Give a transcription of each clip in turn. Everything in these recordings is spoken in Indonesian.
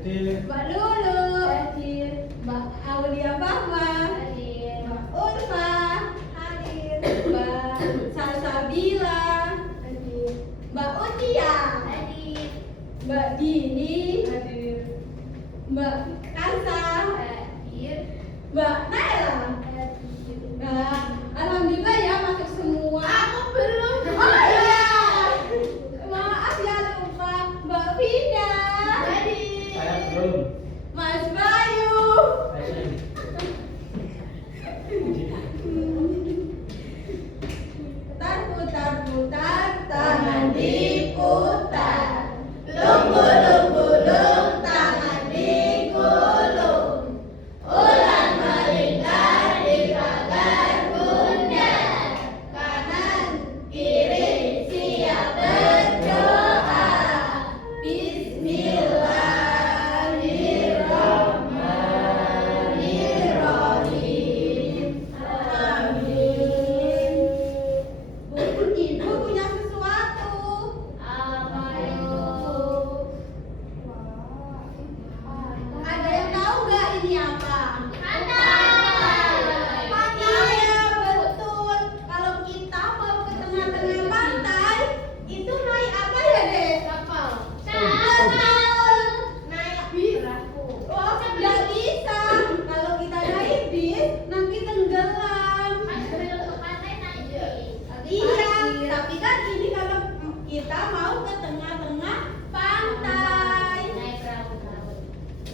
Hadir. Mbak Lulu. Hadir. Mbak Aulia Fahma. Hadir. Mbak Urfa. Hadir. Mbak Salsabila. Hadir. Mbak Utia. Hadir. Mbak Dini. Hadir. Mbak Kansa. Hadir. Mbak Naila. Hadir. Nah, alhamdulillah ya masuk semua. Aku belum. Oh iya. Maaf ya lupa. Mbak Vida. Hadir. Saya belum. Mas Bayu. Saya Putar, tangan diputar. Lumbu, tangan digulung. Ulang melingkar di pagar bundar. Kanan, kiri, siap berdoa. Bismillahirrahmanirrahim. Amin. Ibu punya sesuatu. Apa itu? Ada yang tahu nggak ini apa? Ada. Iya, betul. Kalau kita mau ke tengah-tengah pantai, itu naik apa ya, Dek? Kapal. Betul. Naik bis. Perahu. Oh, nggak bisa. Kalau kita naik bis, nanti tenggelam. Kan sebelum ke pantai naik bis. Iya, tapi kan ini kalau kita mau ke tengah-tengah pantai. Naik perahu.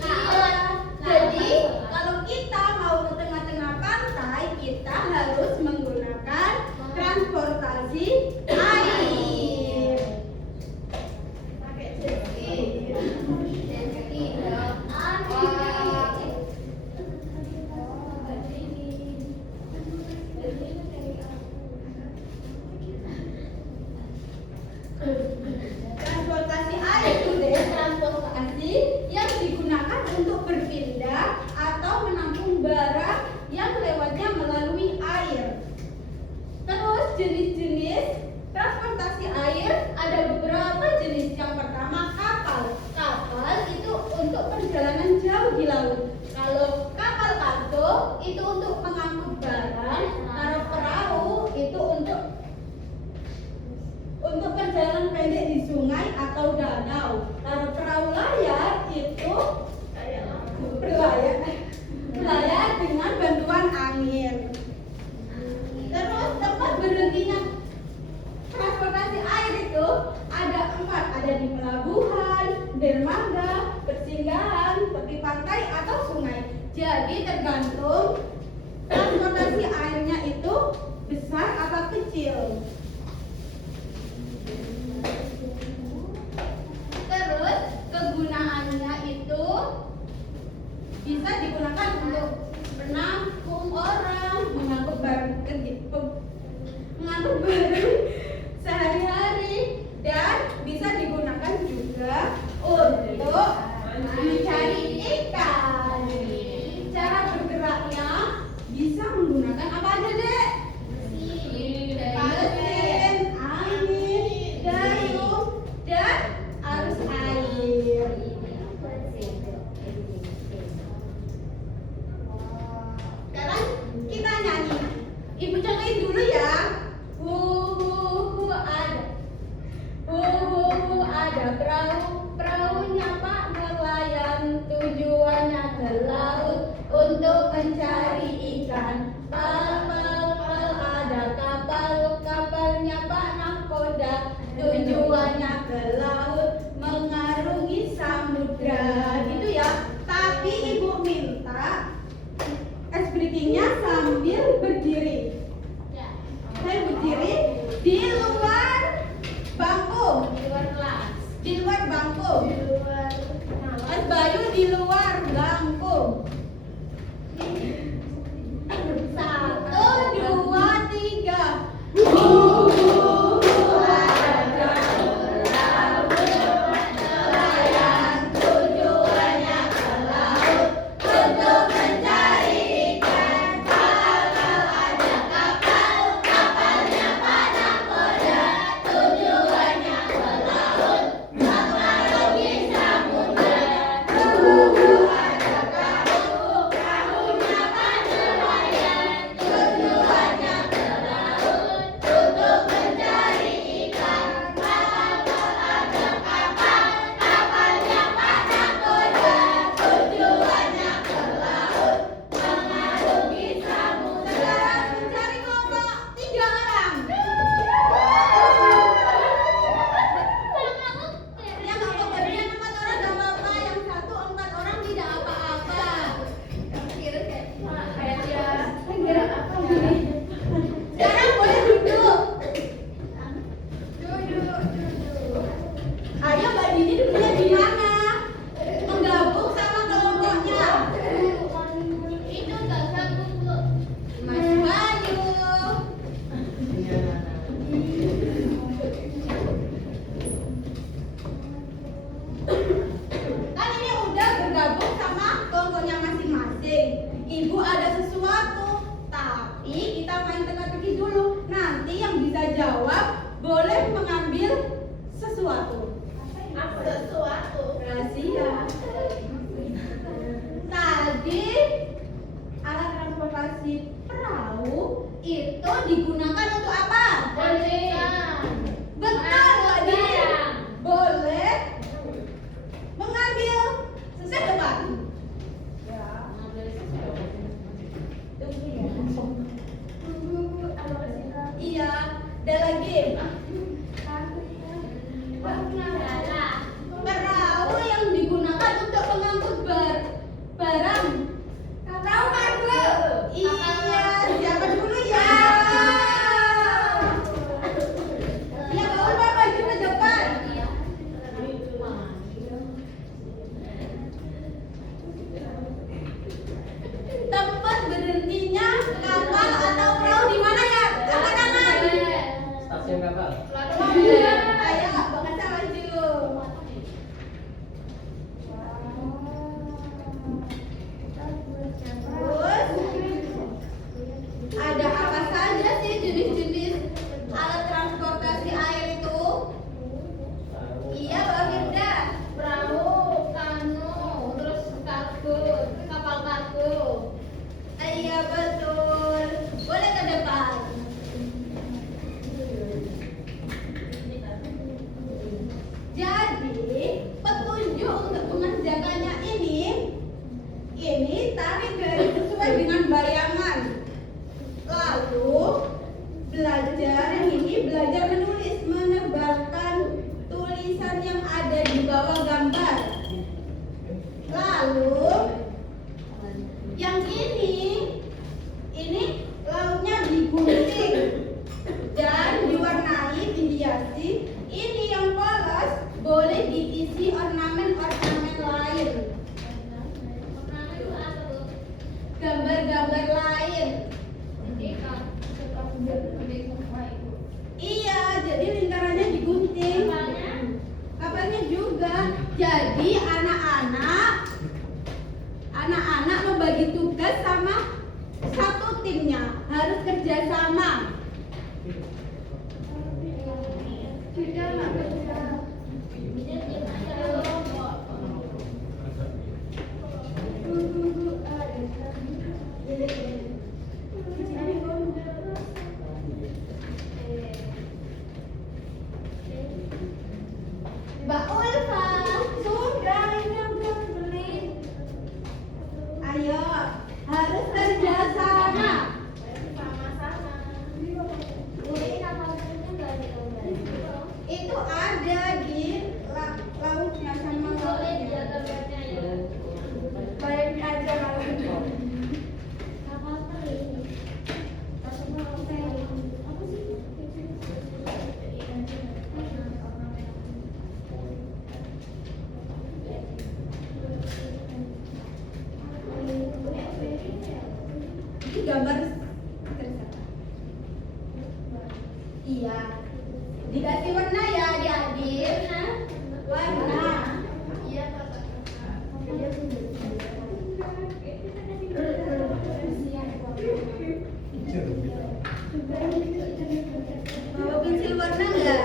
Iya, jadi kalau kita mau ke tengah-tengah pantai, kita harus menggunakan transportasi air. Pakai jet ski. Transportasi air itu deh, transportasi yang digunakan untuk berpindah atau menampung barang yang lewatnya melalui air. Terus jenis-jenis transportasi air ada beberapa jenis. Yang pertama kapal. Kapal itu untuk perjalanan jauh di laut. Kalau kapal kargo itu untuk mengangkut barang. Kalau perahu itu untuk perjalanan pendek di sungai atau danau. Kalau perahu layar itu berlayar dengan bantuan angin. Terus tempat berhentinya transportasi air itu ada 4, ada di pelabuhan, dermaga, persinggahan, tepi pantai atau sungai. Jadi tergantung transportasi airnya itu besar atau kecil. Terus kegunaannya itu bisa digunakan untuk menampung orang, mengangkut barang sehari-hari, dan bisa digunakan juga untuk mencari ikan. Cara bergeraknya bisa menggunakan apa aja, Dek? Mesin, angin, dayung, dan arus air. Sekarang kita nyanyi. Ibu contohin dulu ya. Ada perahu, perahunya Pak nelayan, tujuannya ke laut untuk mencari ikan. Ada kapal, kapalnya Pak nahkoda, tujuannya ke laut mengarungi samudra. Gitu ya. Tapi Ibu minta ice breakingnya sambil berdiri. Saya berdiri di luar bangku. Di luar bangku. Mas Bayu di luar bangku. 1, 2, 3. Ada perahu nelayan, tujuannya ke laut untuk mencari ikan. Ada kapal, kapalnya Pak nahkoda, tujuannya ke laut mengarungi samudra. jadinya dulunya di mana? Menggabung sama kelompoknya. Itu tak sanggup, Bu. Mas Bayu. Kan ini udah bergabung sama kelompoknya masing-masing. Ibu ada sesuatu, tapi kita main teka-teki dulu. Nanti yang bisa jawab boleh mengambil sesuatu. Sesuatu. Rahasia. Tadi alat transportasi perahu itu digunakan untuk apa? Betul, Wak Din. Boleh mengambil sesebuah. Iya, ada lagi. Perahu yang digunakan untuk mengangkut barang. Perahu kargo. Iya, siapa dulu ya? Ya, bawa Pak maju ke depan. Tempat berhentinya kapal atau perahu di mana ya? Angkat tangan. Stasiun kapal. Ayo, Bang Asa maju. Terus ada apa saja sih jenis-jenis alat transportasi air itu? Iya, Mbak Firda. Perahu, kano, terus kargo, kapal kargo. Iya, betul. Boleh ke depan. Jadi, petunjuk untuk mengerjakannya ini tarik garis sesuai dengan bayangan. Lalu, belajar menulis, menebarkan tulisan yang ada di bawah gambar. Lalu, yang ini lautnya digunting dan diwarnai, dihiasi. Ini yang polos boleh diisi ornamen-ornamen lain, gambar-gambar lain. Iya, jadi lingkarannya digunting. Kapalnya juga. Jadi anak-anak membagi tugas sama satu timnya, harus kerjasama. Mbak Ulfa, sudah ini udah beli. Ayo, harus kerjasama. Itu ada di lautnya sama lautnya. Bayangin aja lautnya. Ini gambar. Iya. Dikasih warna ya adik-adik. Warna. Bawa pensil warna enggak?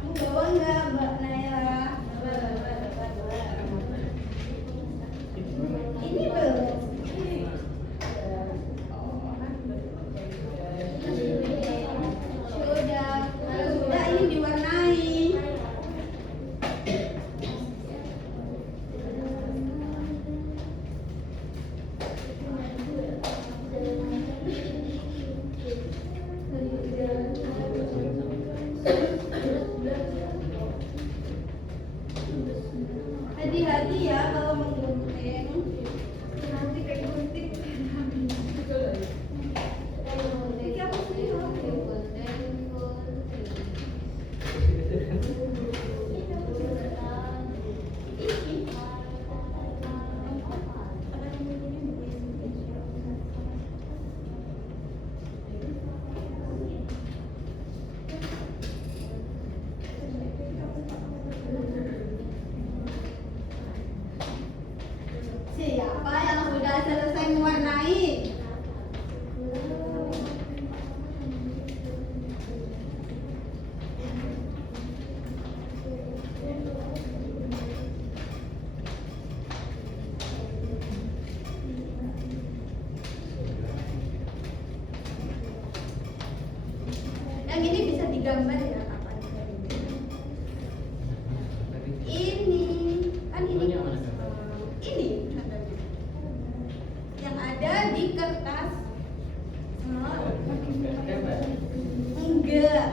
Kamu bawa enggak, Mbak Naila? Ini belum. Sudah ini diwarnai. digambar ya kapalnya. Ini kan ini Yang mana gambarnya? ini gambarnya. Yang ada di kertas. Gambar. Enggak.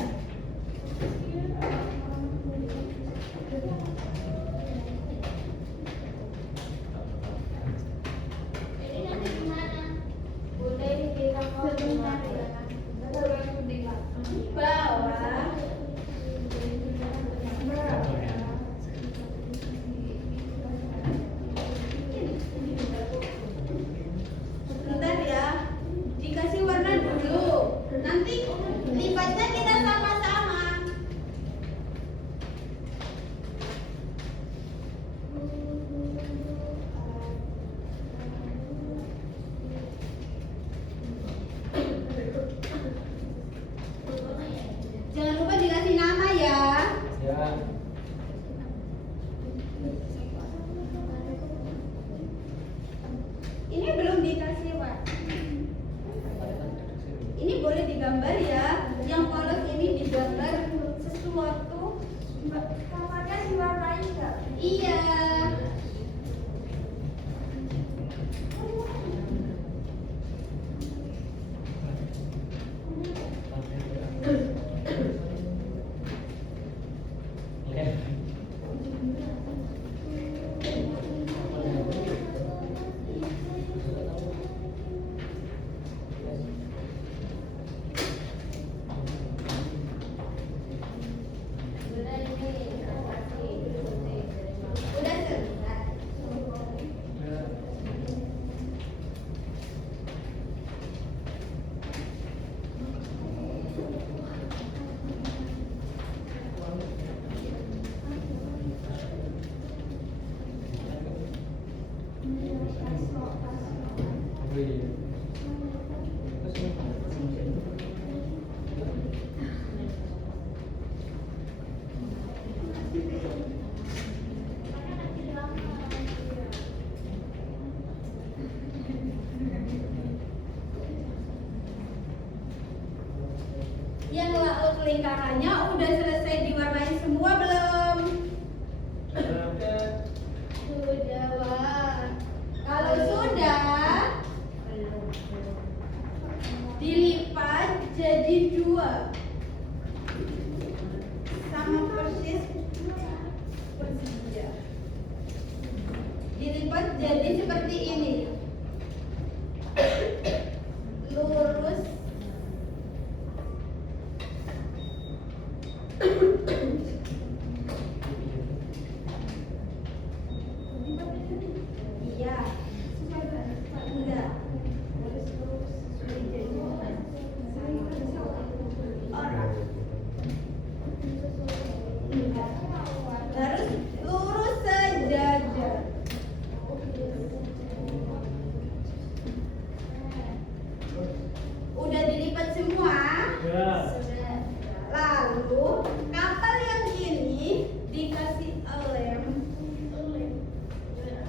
Ini nanti gimana? Boleh direkam Sebentar ya. Bawah. Sebentar ya. Dikasih warna dulu. Nanti lipatnya kita sama-sama. Jangan lupa dikasih nama ya. Ya. Ini belum dikasih, Pak. Ini boleh digambar ya. Yang polos ini digambar sesuatu. Kamarnya diwarnai enggak? Iya. Udah selesai. Yang laut lingkarannya udah selesai diwarnai semua belum? Sudah, Wak. Kalau sudah, dilipat jadi dua. Sama persis persija. Dilipat jadi seperti ini. Lurus. Iya. Enggak. Orang. Harus lurus sejajar. Udah dilipat semua? Sudah. Lalu kapal yang ini dikasih lem.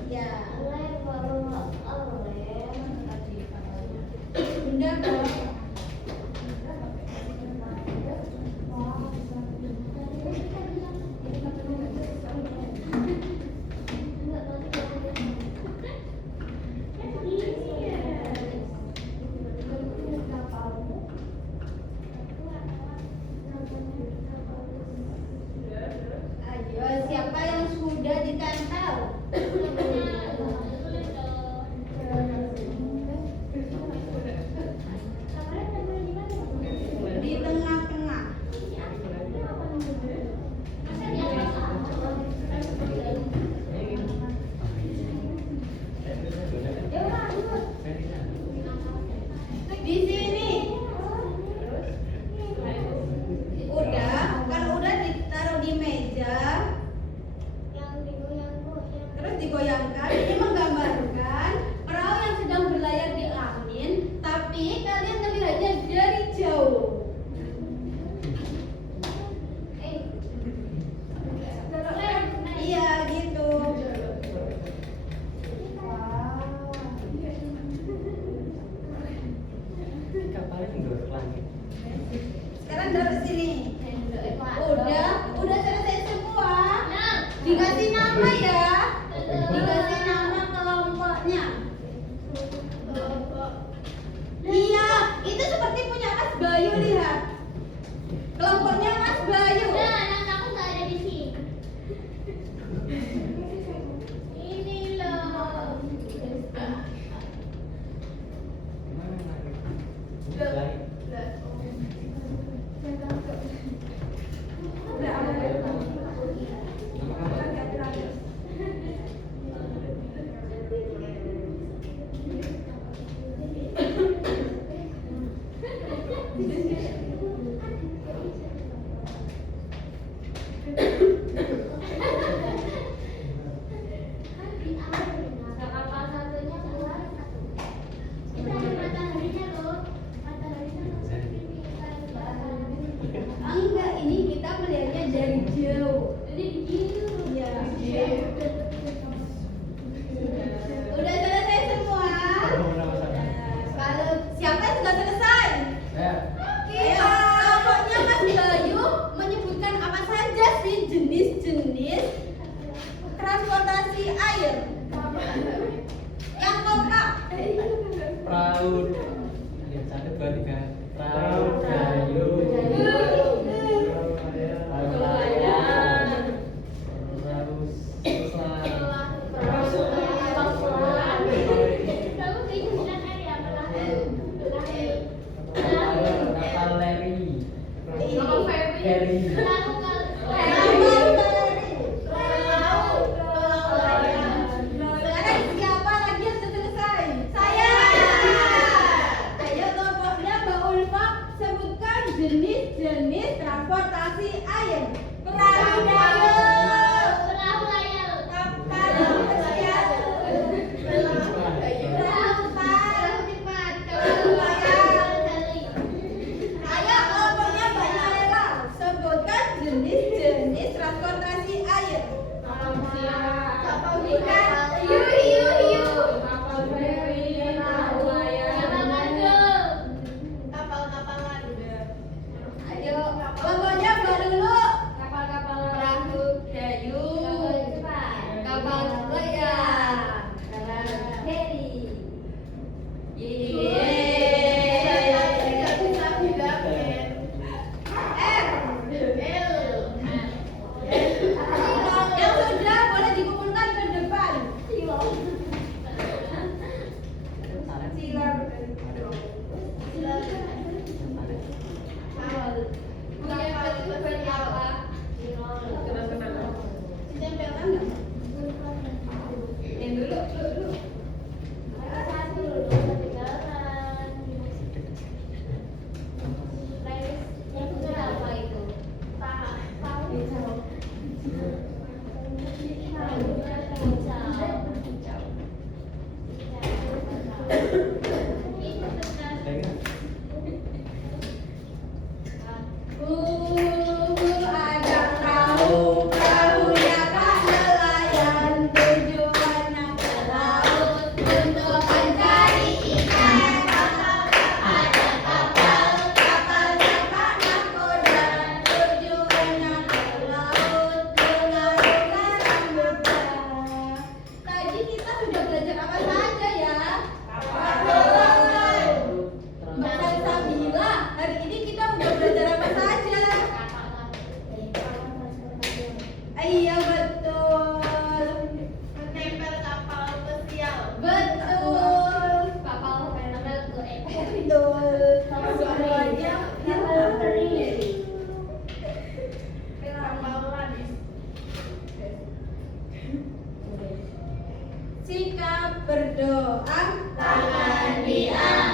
Ya. Bunda bawa. Ayo, siapa yang sudah ditempel? Di tengah-tengah. Di sini. Udah, kalau udah ditaruh di meja, terus digoyangkan. Ini menggambarkan perahu yang sedang berlayar di angin, tapi kalian melihatnya dari jauh. Iya, gitu. Kapalnya tinggal ke langit. Sekarang taruh sini. Udah selesai semua. Dikasih nama ya. Dikasih nama kelompoknya. Iya, itu seperti punya Mas Bayu, lihat. Kelompoknya Mas Bayu. Nah, anak aku nggak ada di sini. Ini loh. Kapal satunya keluar. Kita ada mataharinya loh. Mataharinya Enggak, ini kita melihatnya dari jauh. jadi begitu. Iya. Udah selesai semua. Kalau siapa yang sudah selesai? Ayo, kelompoknya Mas Bayu menyebutkan apa saja sih jenis-jenis transportasi air? Yang kompak. Perahu. Lihat 1, 2, 3. Perahu kayu. Perahu layar. Perahu selam. Kamu keinginan hari apa lah? Kapal leri. Ferry. Perahu Sekarang siapa lagi yang sudah selesai? Saya. Ayo kelompoknya Mbak Ulfa sebutkan jenis-jenis transportasi air. Perahu layar, Perahu layar. kapal pesiar, perahu cepat, perahu layar. Ayo kelompoknya Mbak Naila sebutkan jenis-jenis transportasi air. Kapal ikan, hiu, kapal feri, perahu layar, kapal-kapalan. Ayo, kelompoknya Mbak Lulu, kapal-kapalan, perahu kayu, kapal layar, kapal feri. Yang sudah boleh dikumpulkan ke depan. Ajak tahu perahunya Kak nelayan, tujuannya ke laut untuk mencari ikan. Ada kapalnya Kak Nakoda, tujuannya ke laut dengan muda. Tadi kita sudah belajar apa saja ya? Mbak Salsabila, hari ini kita udah belajar apa saja? Iya betul. Menempel kapal pesiar. Betul. Kapal feri. Betul. Semuanya Kapal feri. sikap berdoa Tangan di atas.